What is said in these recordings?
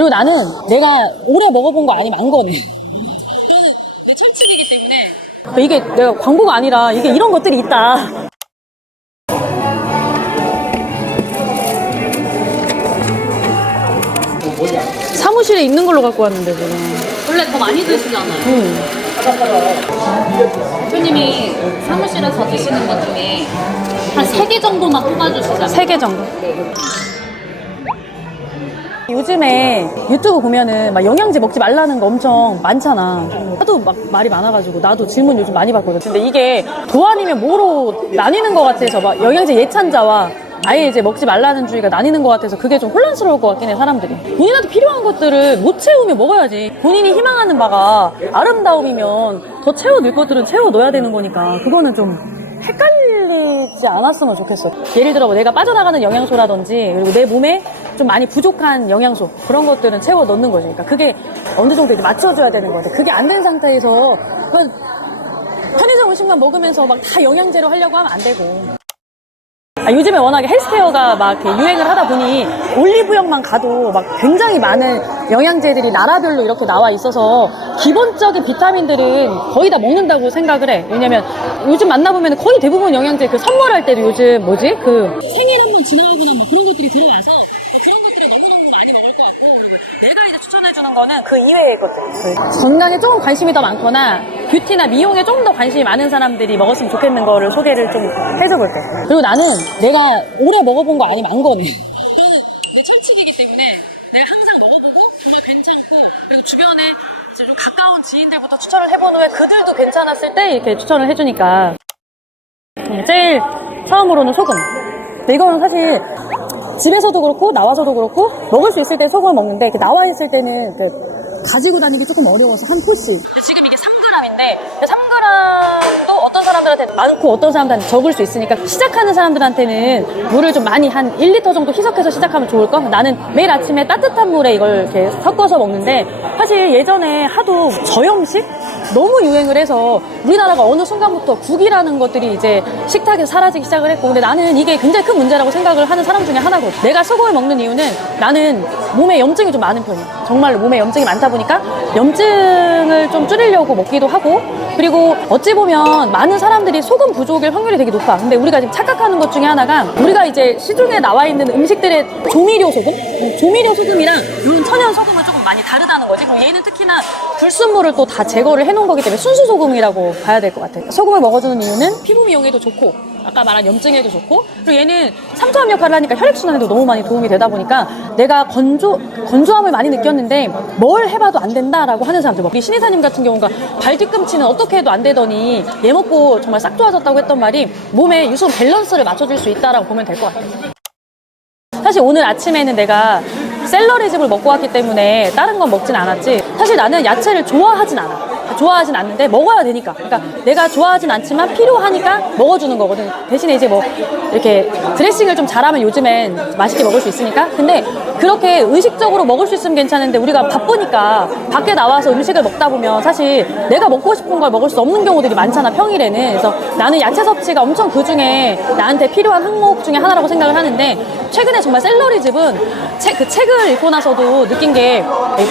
그리고 나는 내가 오래 먹어본 거 아니면 안 거네. 저는 내 철칙이기 때문에. 이게 내가 광고가 아니라 이게 이런 것들이 있다. 사무실에 있는 걸로 갖고 왔는데 지금. 원래 더 많이 드시잖아요. 응. 대표님이 사무실에서 드시는 것 중에 한세개 정도만 뽑아주시잖아요. 세개 정도. 요즘에 유튜브 보면은 막 영양제 먹지 말라는 거 엄청 많잖아. 하도 막 말이 많아가지고 나도 질문 요즘 많이 받거든. 근데 이게 도 아니면 뭐로 나뉘는 것 같아서 막 영양제 예찬자와 아예 이제 먹지 말라는 주의가 나뉘는 것 같아서 그게 좀 혼란스러울 것 같긴 해, 사람들이. 본인한테 필요한 것들을 못 채우면 먹어야지. 본인이 희망하는 바가 아름다움이면 더 채워 넣을 것들은 채워 넣어야 되는 거니까 그거는 좀 헷갈리지 않았으면 좋겠어. 예를 들어 뭐 내가 빠져나가는 영양소라든지 그리고 내 몸에 좀 많이 부족한 영양소 그런 것들은 채워 넣는 거지. 그러니까 그게 어느 정도 이제 맞춰줘야 되는 거지. 그게 안 된 상태에서 그냥 편의점 음식만 먹으면서 막 다 영양제로 하려고 하면 안 되고. 아, 요즘에 워낙에 헬스케어가 막 유행을 하다 보니 올리브영만 가도 막 굉장히 많은 영양제들이 나라별로 이렇게 나와 있어서 기본적인 비타민들은 거의 다 먹는다고 생각을 해. 왜냐면 요즘 만나보면 거의 대부분 영양제 그 선물할 때도 요즘 뭐지? 그 생일 한번 지나가거나 막 그런 것들이 들어와서 그런 것들을 너무너무 많이 먹을 것 같고 그리고 내가 이제 추천해주는 거는 그 이외이거든. 건강에 조금 관심이 더 많거나 뷰티나 미용에 조금 더 관심이 많은 사람들이 먹었으면 좋겠는 거를 소개를 좀 해줘볼게. 그리고 나는 내가 오래 먹어본 거 아니면 안 거네. 저는 내 철칙이기 때문에 내가 항상 먹어보고 정말 괜찮고 그리고 주변에 이제 좀 가까운 지인들부터 추천을 해본 후에 그들도 괜찮았을 때 이렇게 추천을 해주니까 음, 제일 처음으로는 소금. 근데 이거는 사실 집에서도 그렇고 나와서도 그렇고 먹을 수 있을 때 소금을 먹는데 나와 있을 때는 그 가지고 다니기 조금 어려워서 한 포씩. 지금 이게 3g인데 3g도 어떤 사람들한테 많고 어떤 사람들한테 적을 수 있으니까 시작하는 사람들한테는 물을 좀 많이 한 1리터 정도 희석해서 시작하면 좋을 거. 나는 매일 아침에 따뜻한 물에 이걸 이렇게 섞어서 먹는데 사실 예전에 하도 저염식 너무 유행을 해서 우리나라가 어느 순간부터 국이라는 것들이 이제 식탁에서 사라지기 시작을 했고 근데 나는 이게 굉장히 큰 문제라고 생각을 하는 사람 중에 하나거든 내가 소금을 먹는 이유는 나는 몸에 염증이 좀 많은 편이야 정말로 몸에 염증이 많다 보니까 염증을 좀 줄이 려고 먹기도 하고 그리고 어찌 보면 많은 사람들이 소금 부족일 확률이 되게 높아. 근데 우리가 지금 착각하는 것 중에 하나가 우리가 이제 시중에 나와 있는 음식들의 조미료 소금? 조미료 소금이랑 이런 천연 소금은 조금 많이 다르다는 거지. 그리고 얘는 특히나 불순물을 또 다 제거를 해놓은 거기 때문에 순수 소금이라고 봐야 될 것 같아요. 소금을 먹어주는 이유는 피부 미용에도 좋고 아까 말한 염증에도 좋고 그리고 얘는 삼투압 역할을 하니까 혈액순환에도 너무 많이 도움이 되다 보니까 내가 건조 건조함을 많이 느꼈는데 뭘 해봐도 안 된다라고 하는 사람들 뭐 우리 신이사님 같은 경우가 발 뒤꿈치는 어떻게 해도 안 되더니 얘 먹고 정말 싹 좋아졌다고 했던 말이 몸의 유수분 밸런스를 맞춰줄 수 있다라고 보면 될 것 같아요. 사실 오늘 아침에는 내가 샐러리즙을 먹고 왔기 때문에 다른 건 먹진 않았지. 사실 나는 야채를 좋아하진 않아. 좋아하진 않는데 먹어야 되니까. 그러니까 내가 좋아하진 않지만 필요하니까 먹어주는 거거든. 대신에 이제 뭐 이렇게 드레싱을 좀 잘하면 요즘엔 맛있게 먹을 수 있으니까. 근데 그렇게 의식적으로 먹을 수 있으면 괜찮은데 우리가 바쁘니까 밖에 나와서 음식을 먹다 보면 사실 내가 먹고 싶은 걸 먹을 수 없는 경우들이 많잖아 평일에는. 그래서 나는 야채 섭취가 엄청 그 중에 나한테 필요한 항목 중에 하나라고 생각을 하는데 최근에 정말 샐러리즙은 책, 그 책을 읽고 나서도 느낀 게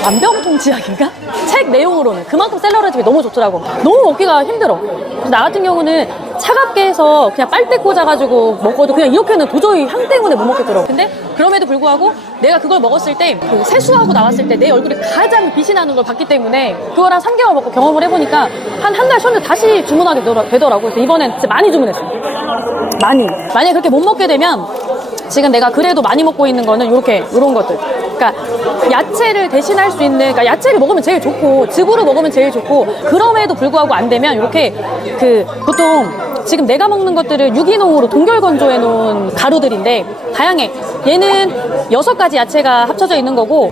완병통치약인가? 책 내용으로는 그만큼 샐러리즙이 너무 좋더라고. 너무 먹기가 힘들어. 그래서 나 같은 경우는 차갑게 해서 그냥 빨대 꽂아가지고 먹어도 그냥 이렇게는 도저히 향 때문에 못 먹겠더라고. 근데 그럼에도 불구하고 내가 그걸 먹었을 때 그 세수하고 나왔을 때 내 얼굴이 가장 빛이 나는 걸 봤기 때문에 그걸 한 3개월 먹고 경험을 해보니까 한 한 달 쉬었는데 다시 주문하게 되더라- 되더라고. 그래서 이번엔 진짜 많이 주문했어. 많이. 만약에 그렇게 못 먹게 되면 지금 내가 그래도 많이 먹고 있는 거는 이렇게 이런 것들. 그러니까 야채를 대신할 수 있는 그러니까 야채를 먹으면 제일 좋고 즙으로 먹으면 제일 좋고 그럼에도 불구하고 안 되면 이렇게 그 보통 지금 내가 먹는 것들을 유기농으로 동결 건조해 놓은 가루들인데 다양해. 얘는 여섯 가지 야채가 합쳐져 있는 거고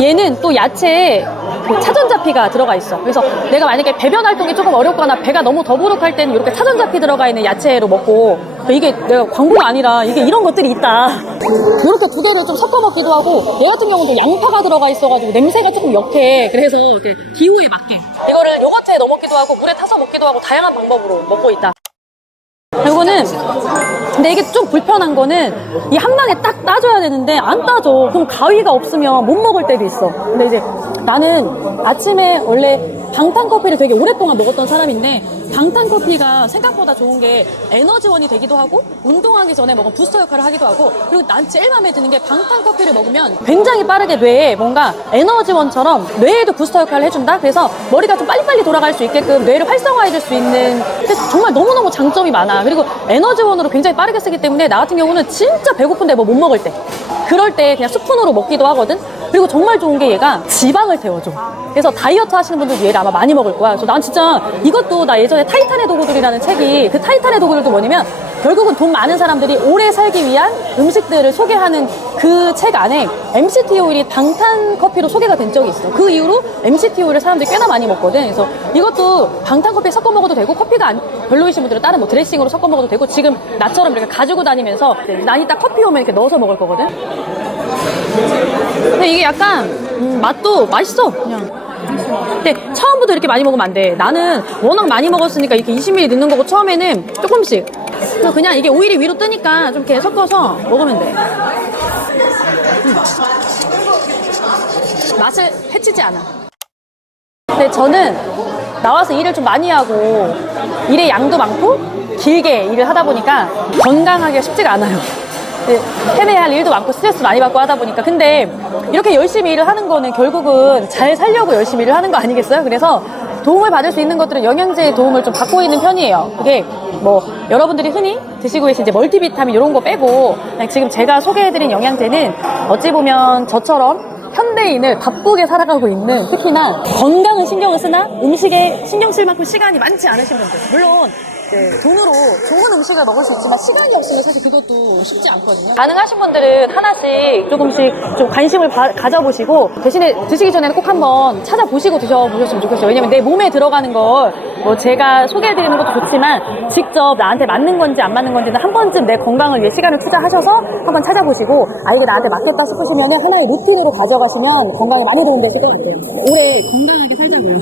얘는 또 야채에 그 차전자피가 들어가 있어. 그래서 내가 만약에 배변 활동이 조금 어렵거나 배가 너무 더부룩할 때는 이렇게 차전자피 들어가 있는 야채로 먹고 이게 내가 광고가 아니라 이게 이런 것들이 있다. 이렇게 두 개를 좀 섞어 먹기도 하고 얘 같은 경우도 양파가 들어가 있어가지고 냄새가 조금 역해. 그래서 이렇게 기호에 맞게 이거를 요거트에 넣어 먹기도 하고 물에 타서 먹기도 하고 다양한 방법으로 먹고 있다. 이거는 근데 이게 좀 불편한 거는 이 한 방에 딱 따줘야 되는데 안 따줘. 그럼 가위가 없으면 못 먹을 때도 있어. 근데 이제 나는 아침에 원래 방탄 커피를 되게 오랫동안 먹었던 사람인데 방탄 커피가 생각보다 좋은 게 에너지원이 되기도 하고 운동하기 전에 먹은 부스터 역할을 하기도 하고 그리고 난 제일 마음에 드는 게 방탄 커피를 먹으면 굉장히 빠르게 뇌에 뭔가 에너지원처럼 뇌에도 부스터 역할을 해준다? 그래서 머리가 좀 빨리빨리 돌아갈 수 있게끔 뇌를 활성화해줄 수 있는 그래서 정말 너무너무 장점이 많아. 그리고 에너지원으로 굉장히 빠르게 쓰기 때문에 나 같은 경우는 진짜 배고픈데 뭐 못 먹을 때. 그럴 때 그냥 스푼으로 먹기도 하거든 그리고 정말 좋은 게 얘가 지방을 태워줘. 그래서 다이어트 하시는 분들도 얘를 아마 많이 먹을 거야. 그래서 난 진짜 이것도 나 예전에 타이탄의 도구들이라는 책이 그 타이탄의 도구들도 뭐냐면 결국은 돈 많은 사람들이 오래 살기 위한 음식들을 소개하는 그 책 안에 MCT 오일이 방탄 커피로 소개가 된 적이 있어. 그 이후로 MCT 오일을 사람들이 꽤나 많이 먹거든. 그래서 이것도 방탄 커피에 섞어 먹어도 되고 커피가 안- 별로이신 분들은 다른 뭐 드레싱으로 섞어 먹어도 되고 지금 나처럼 이렇게 가지고 다니면서 난 이따 커피 오면 이렇게 넣어서 먹을 거거든. 근데 이게 약간 음, 맛도 맛있어 그냥. 근데 처음부터 이렇게 많이 먹으면 안 돼. 나는 워낙 많이 먹었으니까 이렇게 20ml 넣는 거고 처음에는 조금씩. 그래서 그냥 이게 오일이 위로 뜨니까 좀 이렇게 섞어서 먹으면 돼. 음. 맛을 해치지 않아. 근데 저는 나와서 일을 좀 많이 하고 일의 양도 많고 길게 일을 하다 보니까 건강하기가 쉽지가 않아요. 네, 해내야 할 일도 많고 스트레스 많이 받고 하다 보니까 근데 이렇게 열심히 일을 하는 거는 결국은 잘 살려고 열심히 일을 하는 거 아니겠어요? 그래서 도움을 받을 수 있는 것들은 영양제의 도움을 좀 받고 있는 편이에요. 그게 뭐 여러분들이 흔히 드시고 계신 이제 멀티비타민 이런 거 빼고 지금 제가 소개해드린 영양제는 어찌 보면 저처럼 현대인을 바쁘게 살아가고 있는 특히나 건강을 신경을 쓰나 음식에 신경 쓸 만큼 시간이 많지 않으신 분들 물론 그 돈으로 좋은 음식을 먹을 수 있지만 시간이 없으면 사실 그것도 쉽지 않거든요. 가능하신 분들은 하나씩 조금씩 좀 관심을 바- 가져보시고 대신에 드시기 전에는 꼭 한번 찾아보시고 드셔보셨으면 좋겠어요. 왜냐면 내 몸에 들어가는 걸 뭐 제가 소개해드리는 것도 좋지만 직접 나한테 맞는 건지 안 맞는 건지는 한 번쯤 내 건강을 위해 시간을 투자하셔서 한번 찾아보시고 아 이거 나한테 맞겠다 싶으시면 하나의 루틴으로 가져가시면 건강에 많이 도움되실 것 같아요. 올해 건강하게 살자고요